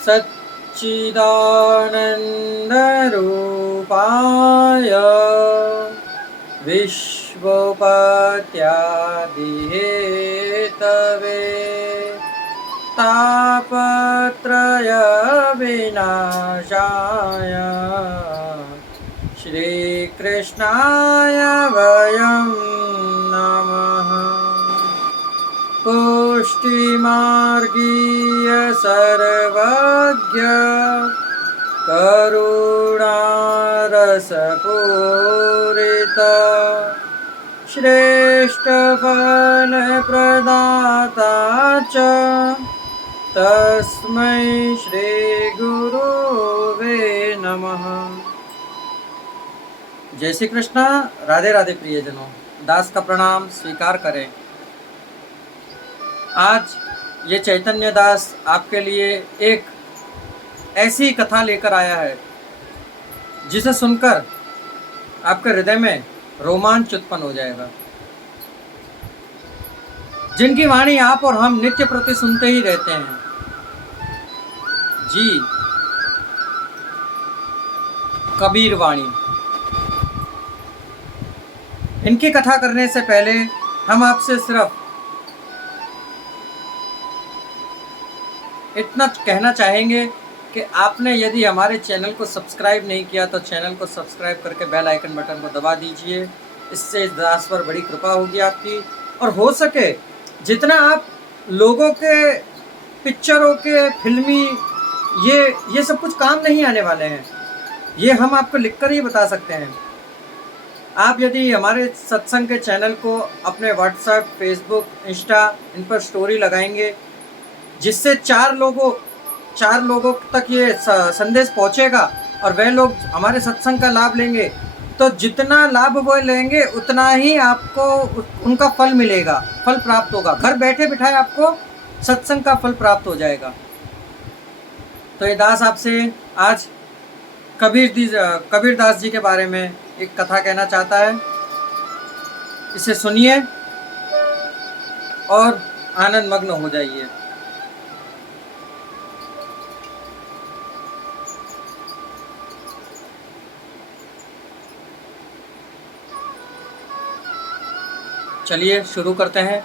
सच्चिदानन्दरूपाय विश्वोपत्यादिहेतवे तापत्रयविनाशाय श्रीकृष्णाय वयं नमः। पुष्टिमार्गीय सर्वज्ञ करुणारसपूरित श्रेष्ठफलप्रदाता च तस्मै श्रीगुरुवे नमः। जय श्री कृष्णा। राधे राधे प्रियजनों, दास का प्रणाम स्वीकार करें। आज ये चैतन्य दास आपके लिए एक ऐसी कथा लेकर आया है जिसे सुनकर आपके हृदय में रोमांच उत्पन्न हो जाएगा। जिनकी वाणी आप और हम नित्य प्रति सुनते ही रहते हैं जी, कबीर वाणी। इनकी कथा करने से पहले हम आपसे सिर्फ इतना कहना चाहेंगे कि आपने यदि हमारे चैनल को सब्सक्राइब नहीं किया तो चैनल को सब्सक्राइब करके बेल आइकन बटन को दबा दीजिए। इससे इस दास पर बड़ी कृपा होगी आपकी। और हो सके जितना आप लोगों के पिक्चरों के फिल्मी ये सब कुछ काम नहीं आने वाले हैं, ये हम आपको लिखकर ही बता सकते हैं। आप यदि हमारे सत्संग के चैनल को अपने व्हाट्सएप, फेसबुक, इंस्टा इन पर स्टोरी लगाएंगे, जिससे चार लोगों तक ये संदेश पहुंचेगा और वह लोग हमारे सत्संग का लाभ लेंगे, तो जितना लाभ वो लेंगे उतना ही आपको उनका फल मिलेगा, फल प्राप्त होगा। घर बैठे बिठाए आपको सत्संग का फल प्राप्त हो जाएगा। तो ये दास आपसे आज कबीर दास जी के बारे में एक कथा कहना चाहता है। इसे सुनिए और आनंद मग्न हो जाइए। चलिए शुरू करते हैं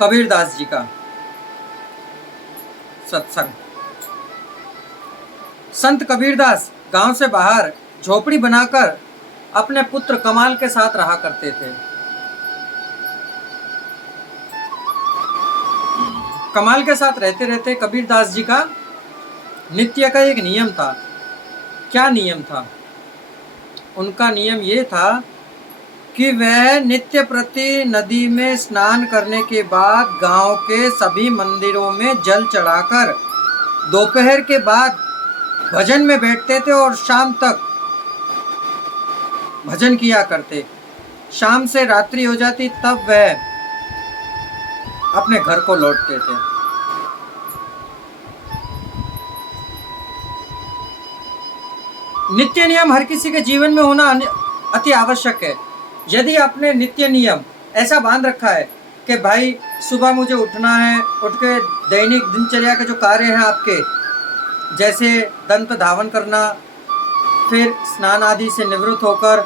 कबीर दास जी का सत्संग। संत कबीरदास गांव से बाहर झोपड़ी बनाकर अपने पुत्र कमाल के साथ रहा करते थे। कमाल के साथ रहते रहते कबीरदास जी का नित्य का एक नियम था। क्या नियम था? उनका नियम ये था कि वह नित्य प्रति नदी में स्नान करने के बाद गांव के सभी मंदिरों में जल चढ़ाकर दोपहर के बाद भजन में बैठते थे और शाम तक भजन किया करते। शाम से रात्रि हो जाती तब वह अपने घर को लौटते थे। नित्य नियम हर किसी के जीवन में होना अति आवश्यक है। यदि आपने नित्य नियम ऐसा बांध रखा है कि भाई सुबह मुझे उठना है, उठ के दैनिक दिनचर्या के जो कार्य हैं आपके, जैसे दंत धावन करना, फिर स्नान आदि से निवृत्त होकर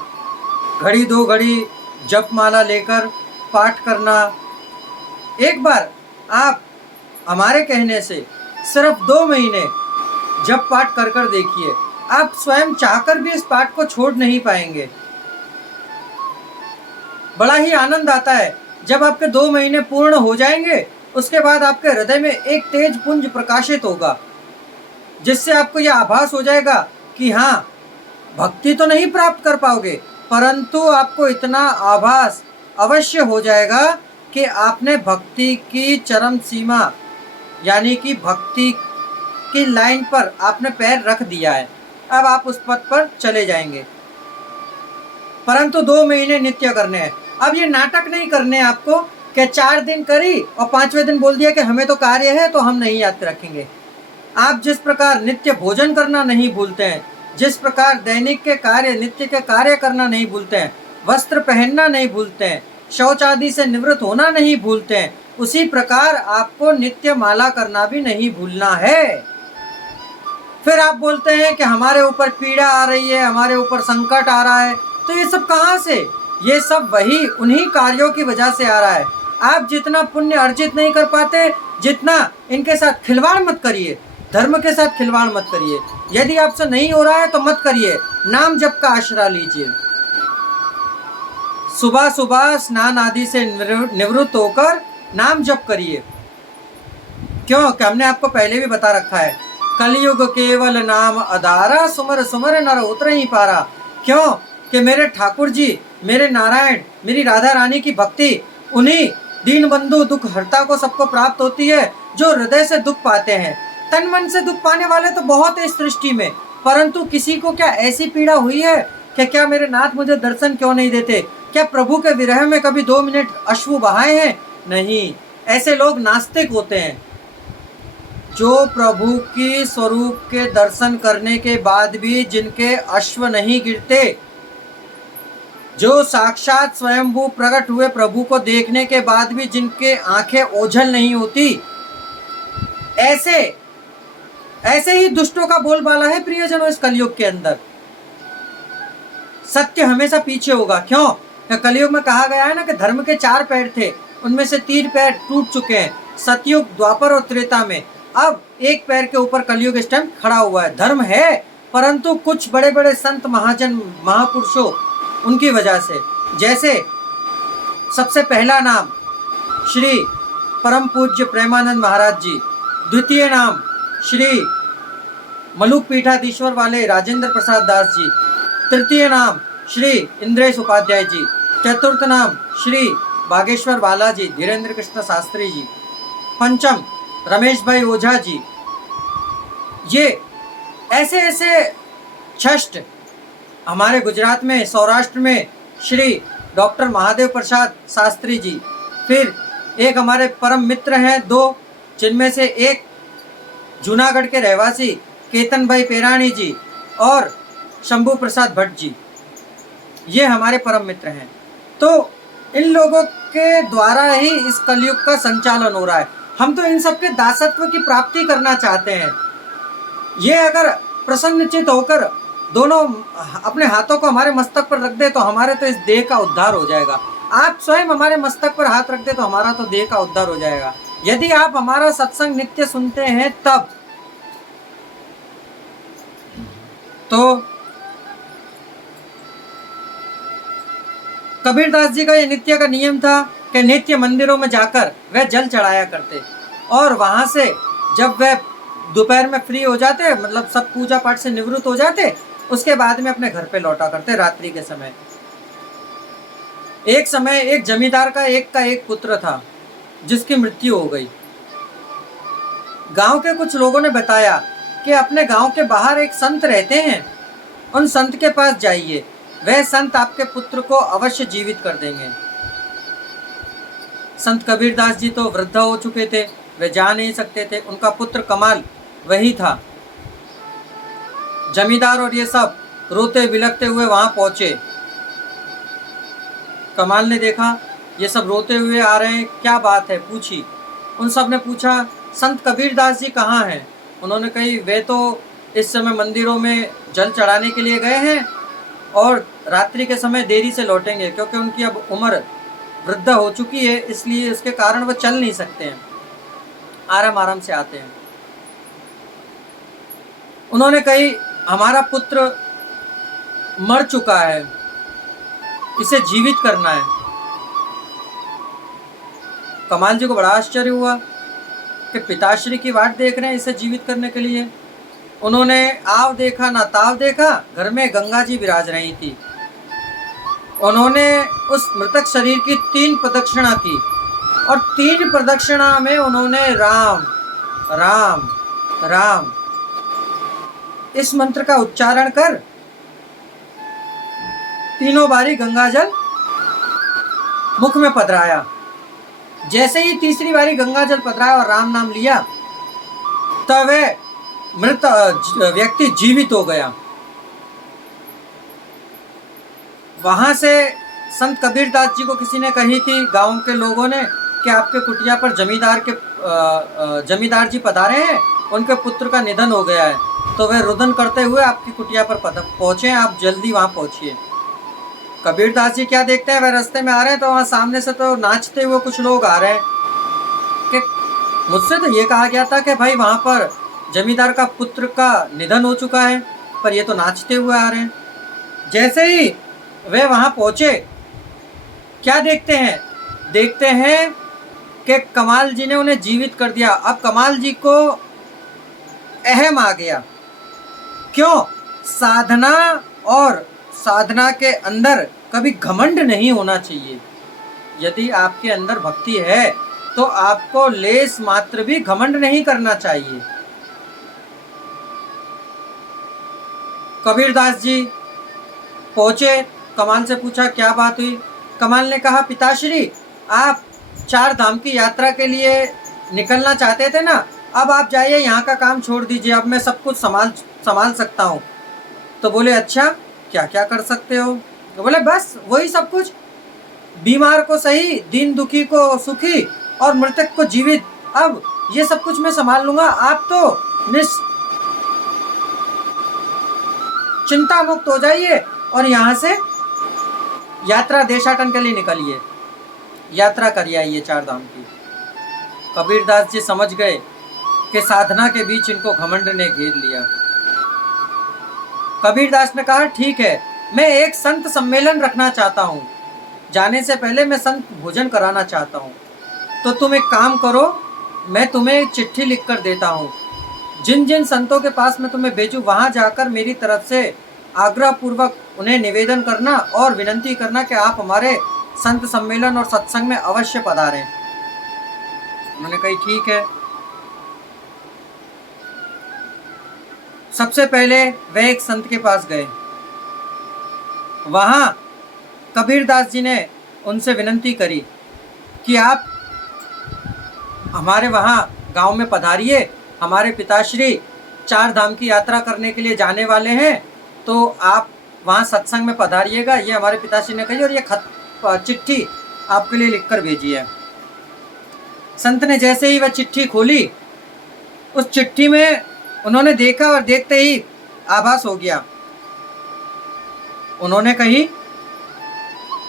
घड़ी दो घड़ी जप माला लेकर पाठ करना। एक बार आप हमारे कहने से सिर्फ 2 महीने जप पाठ कर देखिए, आप स्वयं चाहकर भी इस पाठ को छोड़ नहीं पाएंगे। बड़ा ही आनंद आता है जब आपके 2 महीने पूर्ण हो जाएंगे। उसके बाद आपके हृदय में एक तेज पुंज प्रकाशित होगा, जिससे आपको यह आभास हो जाएगा कि हाँ, भक्ति तो नहीं प्राप्त कर पाओगे, परंतु आपको इतना आभास अवश्य हो जाएगा कि आपने भक्ति की चरम सीमा यानी कि भक्ति की लाइन पर आपने पैर रख दिया है। अब आप उस पथ पर चले जाएंगे। परंतु 2 महीने नित्य करने हैं। अब ये नाटक नहीं करने आपको कि 4 दिन करी और 5वें दिन बोल दिया कि हमें तो कार्य है तो हम नहीं याद रखेंगे। आप जिस प्रकार नित्य भोजन करना नहीं भूलते हैं, जिस प्रकार दैनिक के कार्य, नित्य के कार्य करना नहीं भूलते हैं, वस्त्र पहनना नहीं भूलते हैं, शौच आदि से निवृत्त होना नहीं भूलते हैं, उसी प्रकार आपको नित्य माला करना भी नहीं भूलना है। फिर आप बोलते हैं कि हमारे ऊपर पीड़ा आ रही है, हमारे ऊपर संकट आ रहा है। तो ये सब कहाँ से? ये सब वही उन्हीं कार्यों की वजह से आ रहा है। आप जितना पुण्य अर्जित नहीं कर पाते, जितना इनके साथ खिलवाड़ मत करिए, धर्म के साथ खिलवाड़ मत करिए। यदि आपसे नहीं हो रहा है तो मत करिए, नाम जप का आश्रय लीजिए। सुबह सुबह स्नान आदि से निवृत्त होकर नाम जप करिए। क्यों? कि हमने आपको पहले भी बता रखा है, कलयुग केवल नाम आधारा, सुमर सुमर नर उतर ही पारा। क्यों? कि मेरे ठाकुर जी, मेरे नारायण, मेरी राधा रानी की भक्ति उन्हीं दीन बंधु दुख हरता को सबको प्राप्त होती है जो हृदय से दुख पाते हैं। तन मन से दुख पाने वाले तो बहुत है इस सृष्टि में, परंतु किसी को क्या ऐसी पीड़ा हुई है कि क्या मेरे नाथ मुझे दर्शन क्यों नहीं देते? क्या प्रभु के विरह में कभी 2 मिनट अश्रु बहाए हैं? नहीं। ऐसे लोग नास्तिक होते हैं, जो प्रभु की स्वरूप के दर्शन करने के बाद भी जिनके अश्व नहीं गिरते, जो साक्षात स्वयंभू प्रकट हुए प्रभु को देखने के बाद भी जिनके आंखें ओझल नहीं होती, ऐसे ऐसे ही दुष्टों का बोलबाला है प्रियजनों इस कलयुग के अंदर। सत्य हमेशा पीछे होगा। क्यों? कलयुग में कहा गया है ना कि धर्म के 4 पैर थे, उनमें से 3 पैर टूट चुके हैं, सतयुग, द्वापर और त्रेता में। अब एक पैर के ऊपर कलयुग इस टाइम खड़ा हुआ है। धर्म है, परंतु कुछ बड़े बड़े संत महाजन महापुरुषों उनकी वजह से, जैसे सबसे पहला नाम श्री परम पूज्य प्रेमानंद महाराज जी, द्वितीय नाम श्री मलुक पीठाधीश्वर वाले राजेंद्र प्रसाद दास जी, तृतीय नाम श्री इंद्रेश उपाध्याय जी, चतुर्थ नाम श्री बागेश्वर बालाजी धीरेन्द्र कृष्ण शास्त्री जी, पंचम रमेश भाई ओझा जी। ये ऐसे ऐसे षष्ठ हमारे गुजरात में, सौराष्ट्र में श्री डॉक्टर महादेव प्रसाद शास्त्री जी। फिर एक हमारे परम मित्र हैं 2, जिनमें से एक जूनागढ़ के रहवासी केतन भाई पेराणी जी और शंभू प्रसाद भट्ट जी, ये हमारे परम मित्र हैं। तो इन लोगों के द्वारा ही इस कलयुग का संचालन हो रहा है। हम तो इन सबके दासत्व की प्राप्ति करना चाहते हैं। ये अगर प्रसन्नचित होकर दोनों अपने हाथों को हमारे मस्तक पर रख दे तो हमारे तो इस देह का उद्धार हो जाएगा। आप स्वयं हमारे मस्तक पर हाथ रख दे तो हमारा तो देह का उद्धार हो जाएगा। यदि आप हमारा सत्संग नित्य सुनते हैं तब तो कबीरदास जी का ये नित्य का नियम था कि नित्य मंदिरों में जाकर वह जल चढ़ाया करते, और वहां से जब वह दोपहर में फ्री हो जाते, मतलब सब पूजा पाठ से निवृत्त हो जाते, उसके बाद में अपने घर पे लौटा करते रात्रि के समय। एक समय एक जमींदार का एक पुत्र था जिसकी मृत्यु हो गई। गांव के कुछ लोगों ने बताया कि अपने गांव के बाहर एक संत रहते हैं, उन संत के पास जाइए, वह संत आपके पुत्र को अवश्य जीवित कर देंगे। संत कबीरदास जी तो वृद्ध हो चुके थे, वे जा नहीं सकते थे, उनका पुत्र कमाल वही था। जमींदार और ये सब रोते बिलखते हुए वहां पहुंचे। कमाल ने देखा ये सब रोते हुए आ रहे हैं, क्या बात है पूछी। उन सब ने पूछा संत कबीरदास जी कहाँ हैं? उन्होंने कही वे तो इस समय मंदिरों में जल चढ़ाने के लिए गए हैं और रात्रि के समय देरी से लौटेंगे, क्योंकि उनकी अब उम्र वृद्ध हो चुकी है, इसलिए उसके कारण वो चल नहीं सकते हैं, आराम आराम से आते हैं। उन्होंने कही हमारा पुत्र मर चुका है, इसे जीवित करना है। कमाल जी को बड़ा आश्चर्य हुआ कि पिताश्री की वाट देख रहे हैं इसे जीवित करने के लिए। उन्होंने आव देखा ना ताव देखा, घर में गंगा जी विराज रही थी। उन्होंने उस मृतक शरीर की 3 प्रदक्षिणा की और 3 प्रदक्षिणा में उन्होंने राम राम राम इस मंत्र का उच्चारण कर 3 बारी गंगाजल मुख में पधराया। जैसे ही तीसरी बारी गंगाजल पधराया और राम नाम लिया, तब वह मृत व्यक्ति जीवित हो गया। वहां से संत कबीरदास जी को किसी ने कही थी, गांव के लोगों ने, कि आपके कुटिया पर जमींदार जी पधारे हैं, उनके पुत्र का निधन हो गया है। तो वे रुदन करते हुए आपकी कुटिया पर पहुँचे, आप जल्दी वहाँ पहुँचिए। कबीरदास जी क्या देखते हैं, वह रास्ते में आ रहे हैं तो वहाँ सामने से तो नाचते हुए कुछ लोग आ रहे हैं कि मुझसे तो ये कहा गया था कि भाई वहाँ पर जमींदार का पुत्र का निधन हो चुका है, पर ये तो नाचते हुए आ रहे हैं। जैसे ही वे वहाँ पहुँचे, क्या देखते हैं कि कमाल जी ने उन्हें जीवित कर दिया। अब कमाल जी को अहम आ गया। क्यों? साधना और साधना के अंदर कभी घमंड नहीं होना चाहिए। यदि आपके अंदर भक्ति है तो आपको लेस मात्र भी घमंड नहीं करना चाहिए। कबीरदास जी पहुंचे, कमाल से पूछा क्या बात हुई। कमाल ने कहा, पिताश्री आप 4 धाम की यात्रा के लिए निकलना चाहते थे ना, अब आप जाइए, यहाँ का काम छोड़ दीजिए, अब मैं सब कुछ संभाल सकता हूँ। तो बोले अच्छा, क्या क्या कर सकते हो? तो बोले बस वही सब कुछ, बीमार को सही, दीन दुखी को सुखी और मृतक को जीवित, अब ये सब कुछ मैं संभाल लूंगा। आप तो चिंता मुक्त हो जाइए और यहाँ से यात्रा देशाटन के लिए निकलिए, यात्रा करिए आइए 4 धाम की। कबीरदास जी समझ गए कि साधना के बीच इनको घमंड ने घेर लिया। कबीरदास ने कहा ठीक है, मैं एक संत सम्मेलन रखना चाहता हूँ, जाने से पहले मैं संत भोजन कराना चाहता हूँ। तो तुम एक काम करो, मैं तुम्हें एक चिट्ठी लिख कर देता हूँ, जिन जिन संतों के पास मैं तुम्हें भेजूँ वहाँ जाकर मेरी तरफ से आग्रह पूर्वक उन्हें निवेदन करना और विनंती करना कि आप हमारे संत सम्मेलन और सत्संग में अवश्य पधारें। उन्होंने कही ठीक है। सबसे पहले वह एक संत के पास गए। वहाँ कबीरदास जी ने उनसे विनंती करी कि आप हमारे वहाँ गांव में पधारिए, हमारे पिताश्री 4 धाम की यात्रा करने के लिए जाने वाले हैं, तो आप वहाँ सत्संग में पधारिएगा, ये हमारे पिताश्री ने कही, और ये चिट्ठी आपके लिए लिखकर भेजी है। संत ने जैसे ही वह चिट्ठी खोली, उस चिट्ठी में उन्होंने देखा और देखते ही आभास हो गया। उन्होंने कही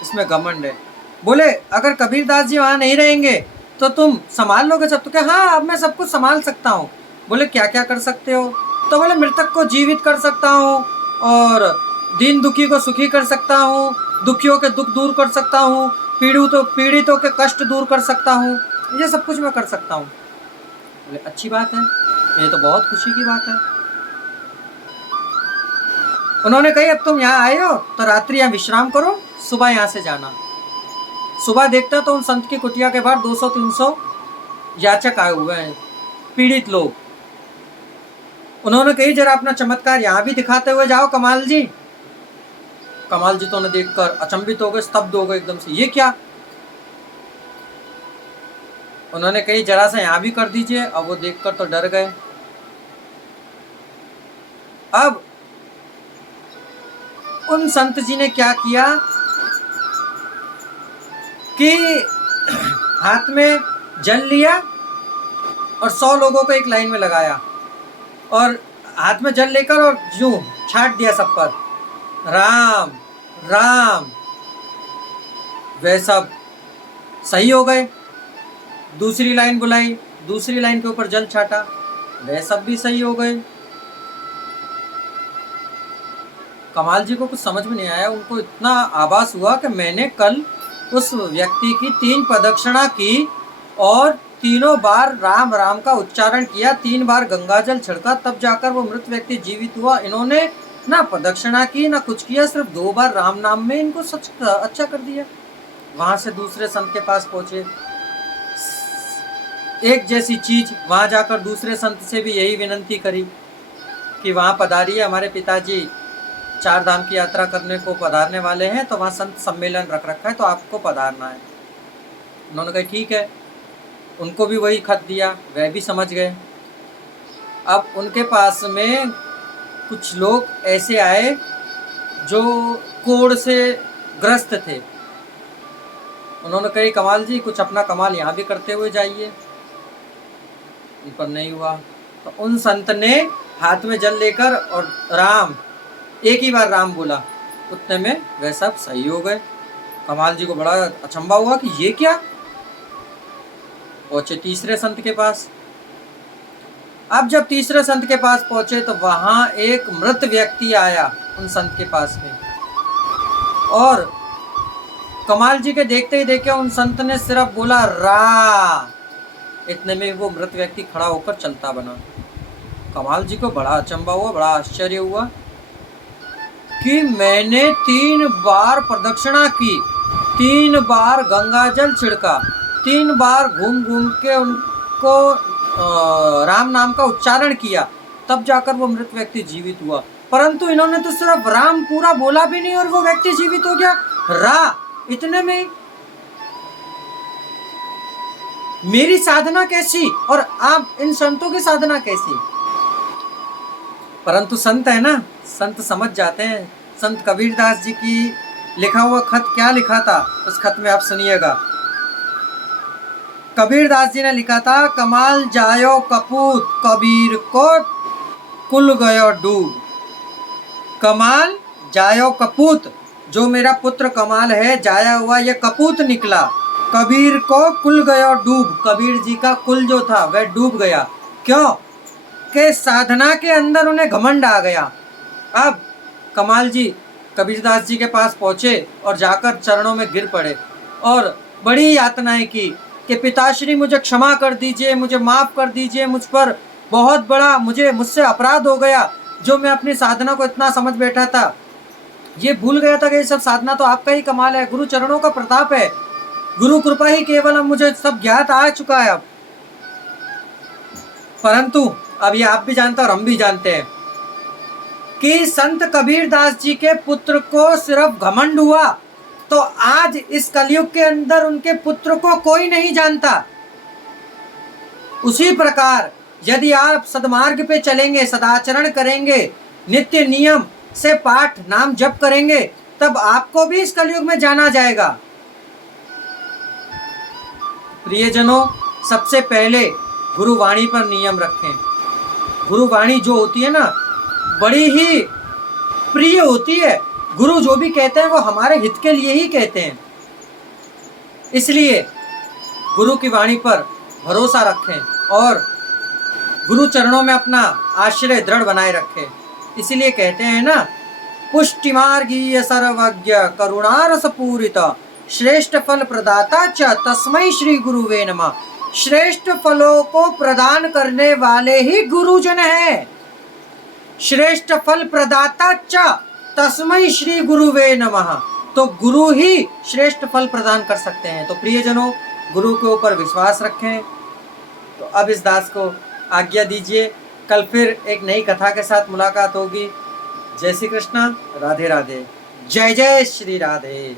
इसमें घमंड है। बोले अगर कबीरदास जी वहाँ नहीं रहेंगे तो तुम संभाल लोगे सब? तो क्या हाँ, अब मैं सब कुछ संभाल सकता हूँ। बोले क्या क्या कर सकते हो? तो बोले मृतक को जीवित कर सकता हूँ और दीन दुखी को सुखी कर सकता हूँ, दुखियों के दुख दूर कर सकता हूँ, पीड़ितों के कष्ट दूर कर सकता हूँ, ये सब कुछ मैं कर सकता हूँ। बोले अच्छी बात है, ये तो बहुत खुशी की बात है। उन्होंने कही अब तुम यहाँ आए हो तो रात्रि यहाँ विश्राम करो, सुबह यहाँ से जाना। सुबह देखता तो उन संत की कुटिया के बाहर 200-300 याचक आए हुए हैं, पीड़ित लोग। उन्होंने कही जरा अपना चमत्कार यहाँ भी दिखाते हुए जाओ कमाल जी। कमाल जी तो उन्हें देखकर अचंभित हो गए, स्तब्ध हो गए एकदम से, ये क्या? उन्होंने कही जरा सा यहाँ भी कर दीजिए। अब वो देखकर तो डर गए। अब उन संत जी ने क्या किया कि हाथ में जल लिया और 100 लोगों को एक लाइन में लगाया और हाथ में जल लेकर और यूं छाट दिया सब पर, राम राम। वे सब सही हो गए। दूसरी लाइन बुलाई, दूसरी लाइन के ऊपर जल छाटा, वे सब भी सही हो गए। कमाल जी को कुछ समझ में नहीं आया। उनको इतना आभास हुआ कि मैंने कल उस व्यक्ति की 3 प्रदक्षिणा की और तीनों बार राम राम का उच्चारण किया, 3 बार गंगाजल छिड़का, तब जाकर वो मृत व्यक्ति जीवित हुआ। इन्होंने ना प्रदक्षिणा की ना कुछ किया, सिर्फ 2 बार राम नाम में इनको सच अच्छा कर दिया। वहां से दूसरे संत के पास पहुंचे, एक जैसी चीज। वहां जाकर दूसरे संत से भी यही विनंती करी कि वहां पधारिए, हमारे पिताजी 4 धाम की यात्रा करने को पधारने वाले हैं, तो वहाँ संत सम्मेलन रख रखा है, तो आपको पधारना है। उन्होंने कहा ठीक है। उनको भी वही खत दिया, वह भी समझ गए। अब उनके पास में कुछ लोग ऐसे आए जो कोढ़ से ग्रस्त थे। उन्होंने कही कमाल जी कुछ अपना कमाल यहाँ भी करते हुए जाइए। उन पर नहीं हुआ तो उन संत ने हाथ में जल लेकर और राम, एक ही बार राम बोला, उतने में वह सब सही हो गए। कमाल जी को बड़ा अचंभा हुआ कि ये क्या। पहुंचे तीसरे संत के पास। अब जब तीसरे संत के पास पहुंचे तो वहां एक मृत व्यक्ति आया उन संत के पास में, और कमाल जी के देखते ही देखे उन संत ने सिर्फ बोला रा, इतने में वो मृत व्यक्ति खड़ा होकर चलता बना। कमाल जी को बड़ा अचंभा हुआ, बड़ा आश्चर्य हुआ कि मैंने 3 बार प्रदक्षिणा की, 3 बार गंगा जल छिड़का, 3 बार घूम घूम के उनको राम नाम का उच्चारण किया, तब जाकर वो मृत व्यक्ति जीवित हुआ। परंतु इन्होंने तो सिर्फ राम पूरा बोला भी नहीं और वो व्यक्ति जीवित हो गया। रा, इतने में मेरी साधना कैसी और आप इन संतों की साधना कैसी। परंतु संत है ना, संत समझ जाते हैं। संत कबीरदास जी की लिखा हुआ खत क्या लिखा था, उस खत में आप सुनिएगा। कबीरदास जी ने लिखा था, कमाल जायो कपूत कबीर को कुल गयो डूब। कमाल जायो कपूत, जो मेरा पुत्र कमाल है जाया हुआ ये कपूत निकला। कबीर को कुल गयो डूब, कबीर जी का कुल जो था वह डूब गया। क्यों? के साधना के अंदर उन्हें घमंड आ गया। अब कमाल जी कबीरदास जी के पास पहुंचे और जाकर चरणों में गिर पड़े और बड़ी यातनाएं की कि पिताश्री मुझे क्षमा कर दीजिए, मुझे माफ कर दीजिए, मुझ पर बहुत बड़ा मुझसे अपराध हो गया। जो मैं अपनी साधना को इतना समझ बैठा था, ये भूल गया था कि ये सब साधना तो आपका ही कमाल है, गुरु चरणों का प्रताप है, गुरु कृपा ही केवल अब मुझे सब ज्ञात आ चुका है अब। परंतु अब ये आप भी जानते हैं और हम भी जानते हैं कि संत कबीरदास जी के पुत्र को सिर्फ घमंड हुआ तो आज इस कलयुग के अंदर उनके पुत्र को कोई नहीं जानता। उसी प्रकार यदि आप सदमार्ग पे चलेंगे, सदाचरण करेंगे, नित्य नियम से पाठ नाम जप करेंगे, तब आपको भी इस कलयुग में जाना जाएगा। प्रियजनों, सबसे पहले गुरुवाणी पर नियम रखें। गुरुवाणी जो होती है ना, बड़ी ही प्रिय होती है। गुरु जो भी कहते हैं वो हमारे हित के लिए ही कहते हैं। इसलिए गुरु की वाणी पर भरोसा रखें और गुरु चरणों में अपना आश्रय दृढ़ बनाए रखें। इसलिए कहते हैं ना, पुष्टिमार्गीय सर्वज्ञ करुणारस पूरित श्रेष्ठ फल प्रदाता च तस्मै श्री गुरुवे नमः। श्रेष्ठ फलों को प्रदान करने वाले ही गुरुजन हैं। श्रेष्ठ फल प्रदाता च तस्मै श्री गुरुवे नमः। तो गुरु ही श्रेष्ठ फल प्रदान कर सकते हैं। तो प्रियजनों, गुरु के ऊपर विश्वास रखें। तो अब इस दास को आज्ञा दीजिए, कल फिर एक नई कथा के साथ मुलाकात होगी। जय श्री कृष्णा, राधे राधे, जय जय श्री राधे।